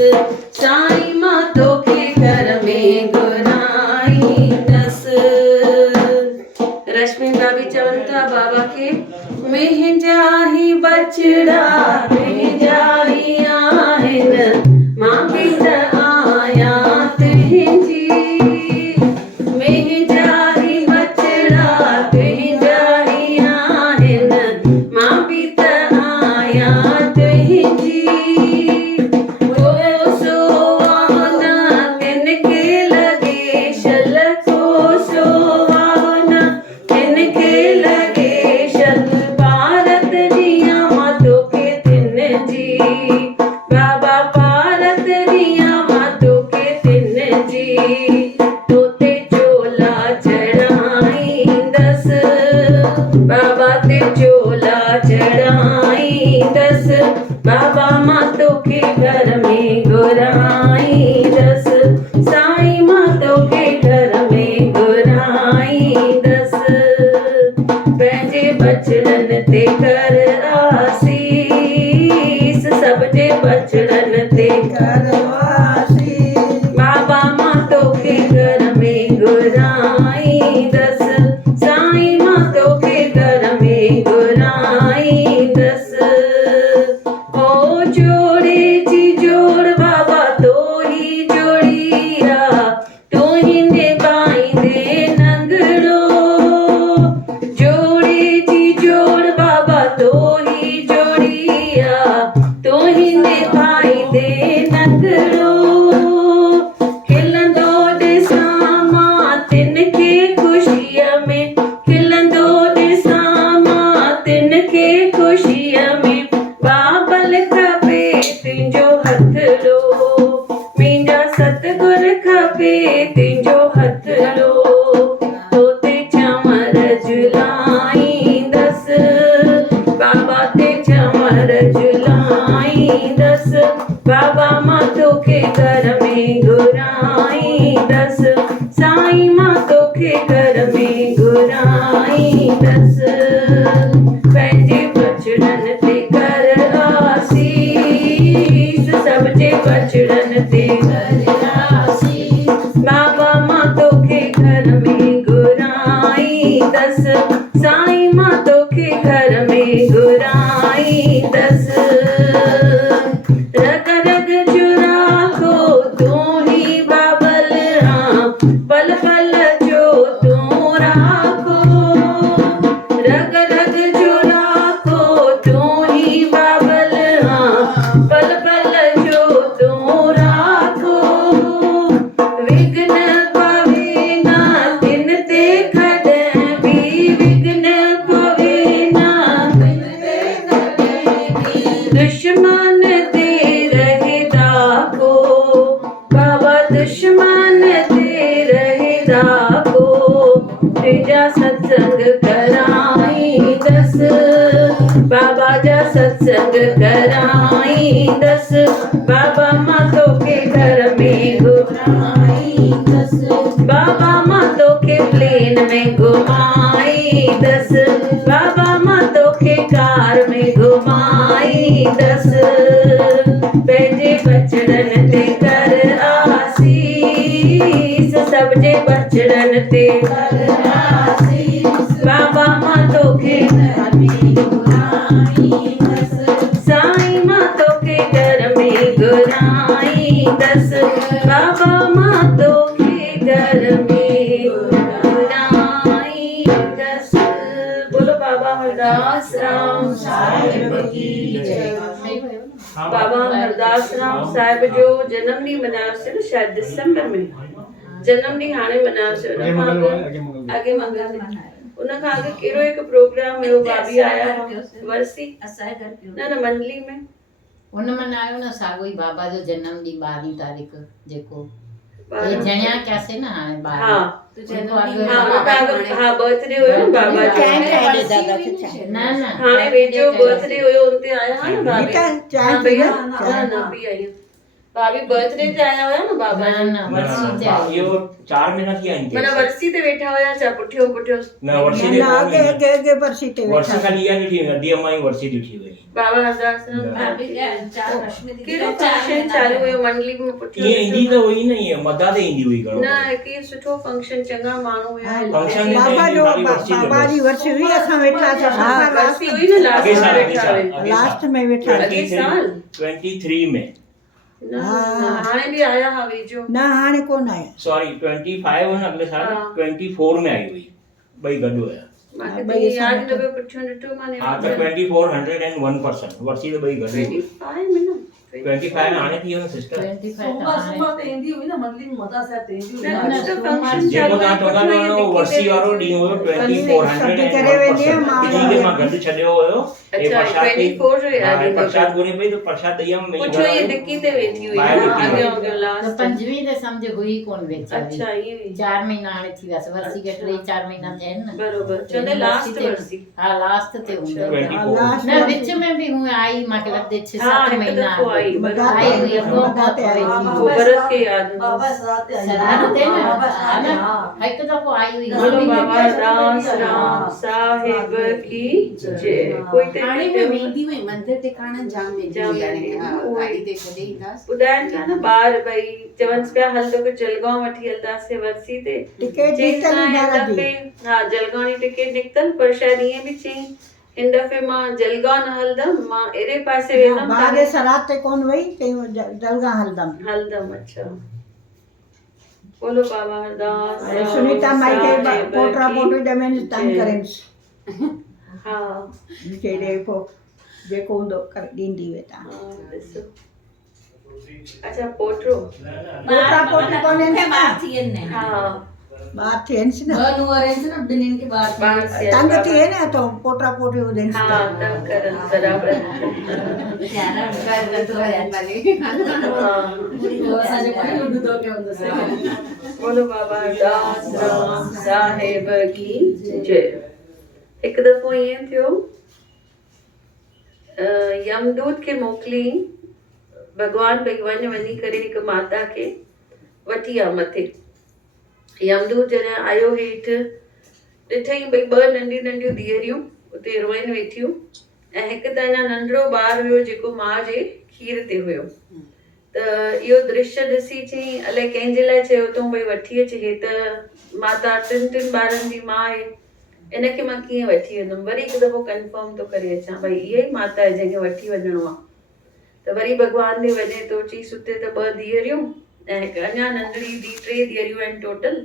साईं मां तोखे घर में घुराई दस। रश्मि भाभी चवनि था बाबा खे मुंहिंजा ही बचड़ा तुंहिंजा ही आहिनि मां बि त आहियां तुंहिंजी। मुंहिंजा ही बचड़ा तुंहिंजा ही आहिनि मां बि त आहियां तुंहिंजी। बाबा ते चोला चढ़ाई दस। बाबा मां तोखे घर में घुराई दस। साईं मां तोखे घर में घुराई दस। पंहिंजे बचड़नि ते कर आसीस सब जे बचड़नि ते कर आसीस। बाबा मां तोखे घर में घुराई दस। साईं मां तोखे घर में घुराई दस। ओ जोड़े जी जोड़ बाबा तो ही जोड़िया तो ही निभाईंदे नंगड़ो। जोड़े जी जोड़ बाबा तो ही जोड़िया तो ही निभाईंदे नंगड़ो। खिलंदो ॾिसां मां तिन खे ख़ुशीअ में खिलंदो ॾिसां मां तिन खे ख़ुशीअ में। बाबल खपे तुंहिंजो हथड़ो मुंहिंजा सतगुर खपे तुंहिंजो हथड़ो। तोते चंवर झुलाईंदस बाबा ते चंवर झुलाईंदस। बाबा मां तोखे घर में घुराई दस। साईं मां तोखे घर में घुराई दस। पंहिंजे बचड़नि ते कर आसीस सब जे बचड़नि ते कर आसीस। बाबा मां तोखे घर में घुराई दस। साईं मां तोखे घर में घुराई दस। रग रग जुराखो तूं ही बाबल हाँ पल पल जो तूं राखो। रग रग जुराखो तूं ही बाबल हाँ पल पल जो तूं राखो। विघ्न पवे ना तिन ते कॾहिं बि विघ्न पवे ना तिन ते कॾहिं बि। दुश्मन ते रहे दाको बाबा दुश्मन ते रहे दाको। तुंहिंजा सत्संग कराई दस बाबा जा सत्संग कराई दस। बाबा मां तोखे घर में घुराई दस। बाबा मां तोखे प्लेन में घुमाई दस। बाबा मां तोखे कार में घुमाई दस। पंहिंजे बचड़नि ते कर आसीस सब जे बचड़नि ते कर आसीस। बाबा मां तोखे घर में घुराई दस। साईं मां तोखे घर में घुराई दस। बाबा मां तोखे घर में घुराई दस। बोलो बाबा हरदास राम साहिब की जय। बाबा हरदास राम साहिब जो जनम ॾींहुं मनायोसीं न शायद दिसंबर में। जनम ॾींहुं हाणे मनायोसीं अॻे मंगल उन खां अॻु कहिड़ो हिकु प्रोग्राम हुयो भाभी आया वरसी न न मंडली में उन मनायो न साॻो ई बाबा जो जनम ॾींहुं 12 तारीख़ जेको ये जणिया कैसे ना हाणे 12 हाँ हाँ बर्थडे हुयो न बाबा जो न न हाणे वेझो बर्थडे हुयो उन ते आया हा न भाभी हाँ भैया ना ना भी आई भाभी बर्थडे ते आया हुया न बाबा न न वर्सी ते आई इहो 4 महीना थी आहिनि माना वर्सी ते वेठा हुया छा पुठियो पुठियो न वर्षी न आगे आगे आगे वर्षी ते वर्षी वेठा खाली इहा ॾिठी अधी अम्मा जी वर्षी ॾिठी हुई बाबा हरदास कहिड़ो फंक्शन चालू हुयो मंडली में पुठियो ईअं ईंदी त हुई न ईअं मदा ते ईंदी हुई घणो न हिकु सुठो फंक्शन चङा माण्हू हुया फंक्शन में बाबा जो खाली वर्षी ते बाबा जी वर्षी हुई असां वेठा हाँ वर्सी हुई न लास्ट अॻे में साल वेठा हुया लास्ट में वेठा अॻे साल 23 में न हाणे बि आया हा वेझो न हाणे कोन आया सॉरी 25 हो न अगले साल हाँ। 24 में आई हुई ॿई गॾु हुया मांखे ॿई त असां यादि न वेठा। पियो पुठियो ॾिठो माने हा त 24 101% वर्षी त ॿई गॾु हुई 25 में न 25 हाणे थी वियो न सिस्टर 25 सोमवार सोमवार ते ईंदी हुई न मंडली में मदा सां ते ईंदी हुई न न, कुछ त सोमवार फंक्शन जेको चालू तव्हां चवंदा आहियो वर्षी वारो ॾींहुं हुयो 24 करे वेंदी हुयमि मां ठीक है मां गॾु छॾियो हुयो हे अच्छा प्रसाद 24 जो याद हाँ, ईंदो प्रसाद घुरे पई त प्रसाद ॾेई में पुठियो ये डिक्की ते वेठी हुई ॿाहिरि डिक्की अॻियो में। अॻियो त लास्ट 25 ते सम्झ हुई कोन वेचारी अच्छा ईअं हुई 4 महीना हाणे थी वियासीं वर्सी खे 3-4 महीना थियनि न बरोबर चवंदे लास्ट वर्सी हा लास्ट ते हूंदो 24 लास्ट न विच में बि हूं आई मूंखे लॻे 6-7 हाँ, हिकु महीना दफ़ो आई, बराबर। आई हुई पोइ मदा ते आई आई वो भरत के याद में। बाबा सराते आई सरार ते न बाबा हा सराते न हाँ हिकु दफ़ो आई हुई बोलो हाँ। बाबा दास राम साहिब की जय कोई ते हाणे में वेंदी हुई मंदिर टिकाणनि जाम वेंदी जाम हुई हाणे वेंदी हा, हुई। गाॾी ते छॾे ईंदासीं ॿुधाइनि पिया न ॿार भई चवनि पिया हल तोखे जलगांव वठी हलंदासीं वर्सी ते टिकट चईं निकतल हिन भारत जी दफ़े हा जलगांव जी टिकट निकितल पर शायदि ईअं बि चईं हिन दफ़े मां जलगांव न हलंदमि मां अहिड़े पासे वेंदमि बागे सरात ते कोन वई चयूं जलगा हलदम हलंदमि अच्छा बोलो बाबा हरदास राम सुनीता माई खे साहिब पोटरा की पोटी ॾमें तंग जय। करेनि हा जहिड़े को जेको हूंदो कर ॾींदी वे तव्हां हा, ॾिसो अच्छा पोटरो पोटा पोटी कोन्हनि मूंखे न ॿार थियनि न हा ॿार थियनिसि न ॿ नूंहर आहिनि न ॿिन्हिनि खे ॿार ॿार थियनि। थियनि तंग बाबा। थिए न तो पोटा पोटी हुजनि हा तंग करनि बराबरि प्यारा घर कंदो आहे भले हा वो असांजे कोई ॿुधो पियो हूंदसि बोलो बाबा दास राम साहिब की जय हिकु दफ़ो ईअं थियो यमदूत खे मोकिली भॻवान भई वञी करे हिकु माता खे वठी आ मथे यमदूत जॾहिं आयो हेठि ॾिठई भई ॿ नंढियूं नंढियूं धीअरियूं उते रोइनि वेठियूं ऐं हिकु त अञा नंढिड़ो ॿारु हुयो जेको माउ जे खीर ते हुयो त इहो दृश्य ॾिसी चई अलाए कंहिंजे लाइ चयो अथऊं भई वठी अच हे त माता टिनि ॿारनि जी माउ आहे इनखे मां कीअं वठी वेंदुमि वरी हिकु दफ़ो कंफर्म थो करे अचां भई इहा ई माता आहे जंहिंखे वठी वञिणो आहे त वरी भॻवान ॾे वञे थो चई सुते त 2 धीअरियूं ऐं हिकु अञा नंढड़ी धी 3 धीअरियूं आहिनि टोटल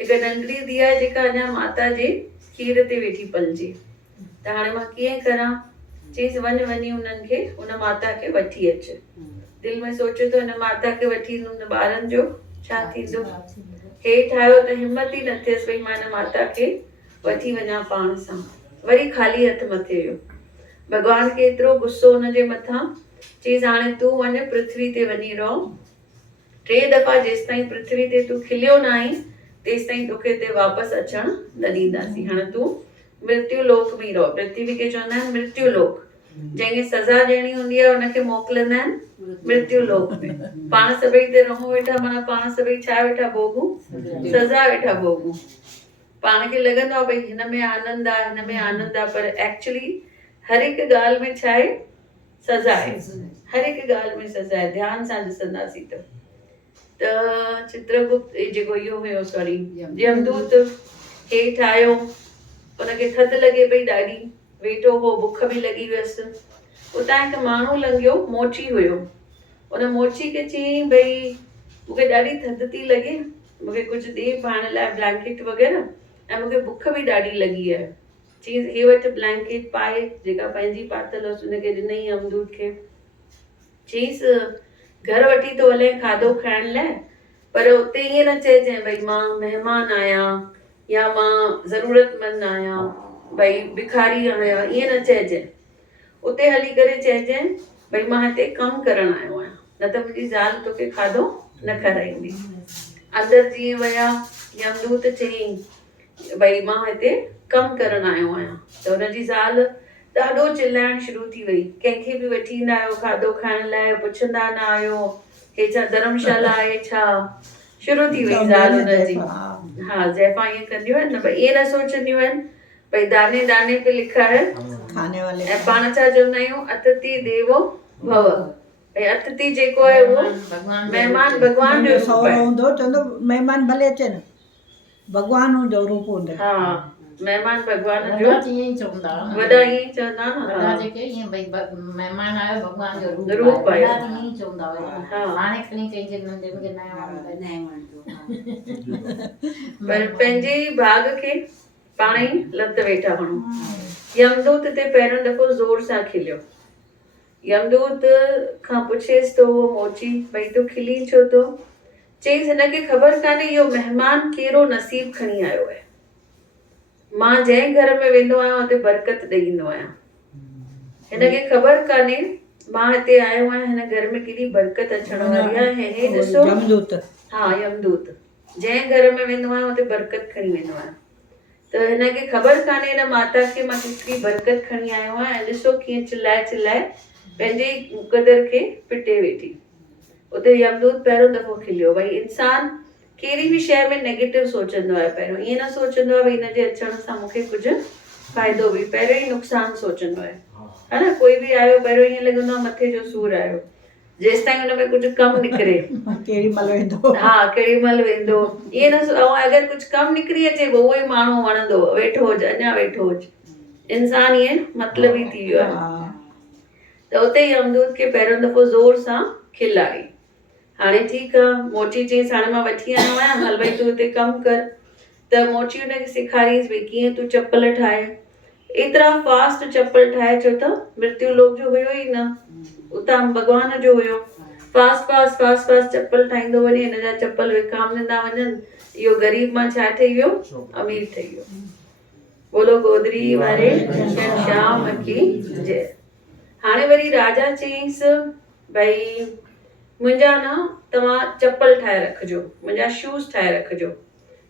हिकु नंढड़ी धीअ आहे जेका अञा माता जे खीर ते वेठी पलिजे त हाणे मां कीअं करां चईसि वञी उन्हनि खे उन माता खे वठी अच दिलि में सोचियो त हिन माता खे वठी ईंदुमि त ॿारनि जो छा थींदो हेठि आयो त हिमत ई न थियसि भई मां हिन माता खे वठी वञा पाण सां वरी ख़ाली हथ मथे वियो भॻवान खे एतिरो गुस्सो हुनजे मथां चईसि हाणे तूं वञ पृथ्वी ते वञी रहो 3 दफ़ा जेसिताईं पृथ्वी ते तूं खिलियो न आहीं तेसिताईं तोखे हिते वापसि अचणु न ॾींदासीं हाणे तूं मृत्यु लोक में रहो पृथ्वी खे चवंदा आहिनि मृत्यु लोक जंहिंखे सज़ा ॾियणी हूंदी आहे हुनखे मोकिलींदा आहिनि मृत्यु लोक में पाण सभई हिते रहूं वेठा माना पाण सभई छा वेठा भोगूं सज़ा वेठा भोगूं पाण खे लॻंदो आहे भई हिन में आनंद आहे पर एक्चुअली हर हिकु ॻाल्हि में छा आहे सज़ा आहे हर हिकु ॻाल्हि में सज़ा आहे ध्यान सां ॾिसंदासीं त चित्रगुप्त जेको इहो हुयो सॉरी यमदूत हेठि आयो उनखे थधि लॻे पई ॾाढी वेठो हो बुख बि लॻी वियसि उतां हिकु माण्हू लंघियो मोची हुयो उन मोची खे चयईं भई मूंखे ॾाढी थधि थी लॻे मूंखे कुझु ॾे पाइण लाइ ब्लैंकेट वग़ैरह ऐं मूंखे बुख बि ॾाढी लॻी आहे चयईंसि हे वटि ब्लैंकेट पाए जेका पंहिंजी पातल हुअसि हुनखे ॾिनई यमदूत खे चयईंसि घर वठी थो हले खाधो खाइण लाइ पर उते ईअं न चइजांइ भई मां महिमान आहियां या मां ज़रूरतमंद आहियां भई भिखारी आहियां ईअं न चइजांइ उते हली करे चइजांइ भई मां हिते कमु करणु आयो आहियां न त मुंहिंजी ज़ाल तोखे खाधो न खाराईंदी अंदरि जीअं विया यमदूत चयईं भई मां हिते कमु करणु आयो आहियां त हुनजी ज़ाल ॾाढो चिल्लाइणु शुरू थी वई कंहिंखे बि वठी ईंदा आहियो खाधो खाइण लाइ पुछंदा न आहियो हे छा धर्मशाला आहे छा, शुरू थी वई ज़ाल हुनजी। हा ज़ैफ़ां ईअं कंदियूं आहिनि न, भई ईअं न सोचंदियूं आहिनि भई दाने दाने पे लिखा है, खाने वाले ऐं पाण छा चवंदा आहियूं अतिथि देवो भव, भई अतिथि जेको आहे उहो भॻवान महिमान भॻवान जो रूप सहुरो आहे। हूंदो चवंदो महिमान भले अचनि, भॻवान जो रूप हूंदो। हा महिमान भॻवान जो, वॾा त ईअं ई चवंदा हुआ न। वॾा ईअं ई चवंदा न। वॾा हा जेके ईअं भई महिमान आयो भॻवान जो रूप रूप आहे। आहे, वॾा त ईअं ई चवंदा हुआ। हा। हाणे खणी कंहिंखे नंढनि खे न वणंदो आहे। न वणंदो पर पंहिंजे भाग खे पाण ई लत वेठा हणूं। यमदूत ते पहिरियों दफ़ो ज़ोर सां खिलियो। यमदूत खां पुछेसि तो उहो मोची भई तूं खिली छो तो? चईसि हिनखे ख़बर कान्हे इहो महिमान कहिड़ो नसीब खणी आयो आहे। मां जंहिं घर में वेंदो आहियां हुते बरकत ॾेई ईंदो आहियां। हिनखे ख़बर कान्हे मां हिते आयो आहियां, हिन घर में केॾी बरकत अचण वारी आहे। हे ॾिसो, जमदूत हा यमदूत, जंहिं घर में वेंदो आहियां हुते बरकत खणी वेंदो आहियां। त हिनखे ख़बर कान्हे हिन माता खे मां केतिरी बरकत खणी आयो आहियां। ऐं ॾिसो कीअं चिल्लाए चिल्लाए पंहिंजे मुक़दर खे पिटे वेठी। उते यमदूत पहिरियों दफ़ो खिलियो। भई इंसान कहिड़ी बि शइ में नेगेटिव सोचंदो आहे, पहिरियों ईअं न सोचंदो आहे भई हिनजे अचण सां मूंखे कुझु फ़ाइदो बि, पहिरियों ई नुक़सानु सोचंदो आहे। है न, कोई बि आयो पहिरियों ईअं लॻंदो आहे मथे जो सूरु आयो, जेसि ताईं हुन में कुझु कमु निकिरे। केॾी महिल वेंदो। हा केॾी महिल वेंदो ईअं न ऐं अगरि कुझु कमु निकिरी अचे उहो ई माण्हू वणंदो, वेठो हुजे अञा वेठो हुजे। इंसान ईअं मतिलबी थी वियो आहे। हा त उते यमदूत खे पहिरियों दफ़ो ज़ोर सां खिल आई। हाणे ठीकु आहे, मोची चईसि हाणे मां वठी आयो आहियां, हल भई तूं हिते कमु कर। त मोची हुनखे सेखारियसि भई कीअं तूं चप्पल ठाहे। एतिरा फास्ट चप्पल ठाहे, छो त मृत्यु लोक जो हुयो ई न, उतां भॻवान जो हुयो। फास्ट फास्ट फास्ट फास्ट चप्पल ठाहींदो वञे, हिन जा चप्पल विकामजंदा वञनि, इहो ग़रीब मां छा ठही वियो, अमीर ठही वियो। बोलो गोदरी वारे श्याम की जय। हाणे वरी राजा चईंसि भई मुंहिंजा न तव्हां चप्पल ठाहे रखिजो, मुंहिंजा शूज़ ठाहे रखिजो।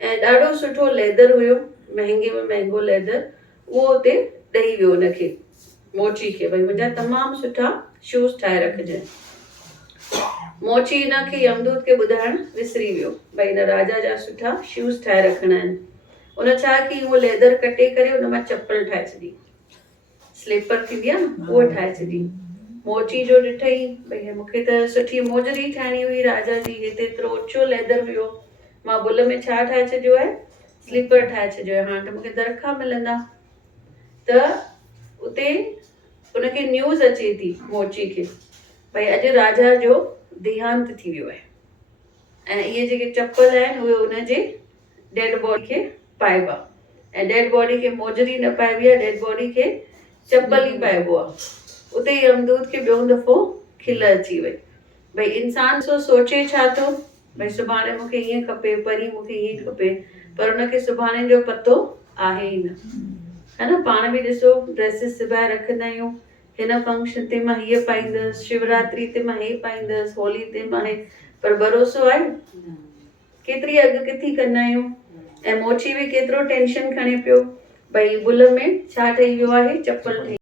ऐं ॾाढो सुठो लेदर हुयो, महांगे में महांगो लेदर, उहो उते ॾेई वियो हुनखे मोची खे, भई मुंहिंजा तमामु सुठा शूज़ ठाहे रखिजनि। मोची हिनखे यमदूत खे ॿुधाइण विसरी वियो भई हिन राजा जा सुठा शूज़ ठाहे रखिणा आहिनि। उन छा कई, उहो लेदर कटे करे हुन मां चप्पल ठाहे छॾी, स्लीपर थींदी आहे न उहा ठाहे छॾी। मोची जो ॾिठई भई मूंखे त सुठी मोजरी ठाहिणी हुई राजा जी, हिते एतिरो ऊचो लेदर हुयो, मां बुल में छा ठाहे छॾियो आहे, स्लीपर ठाहे छॾियो आहे, हाणे त मूंखे दरखा मिलंदा। त उते उनखे न्यूज़ अचे थी मोची खे भई अॼु राजा जो देहांत थी वियो आहे, ऐं इहे जेके चप्पल आहिनि उहे हुनजे डेड बॉडी खे पाइबा, ऐं डेड बॉडी खे मोजरी न पाइबी आहे, डेड बॉडी खे चप्पल ई पाइबो आहे। उते यमदूत खे ॿियों दफ़ो खिल अची वई। भई इंसान सो सोचे छा थो, भई सुभाणे मूंखे ईअं खपे, परी मूंखे ईअं खपे, पर हुनखे सुभाणे जो पतो आहे ई न। है न, पाण बि ॾिसो ड्रेसिस सिबाए रखंदा आहियूं, हिन फंक्शन ते मां हीअ पाईंदसि, शिवरात्रि ते मां हे पाईंदसि, होली ते मां हे, पर भरोसो आहे केतिरी अॻकथी कंदा आहियूं। ऐं मोची बि केतिरो टेंशन खणे पियो भई बुल में छा ठही वियो आहे, चप्पल ठही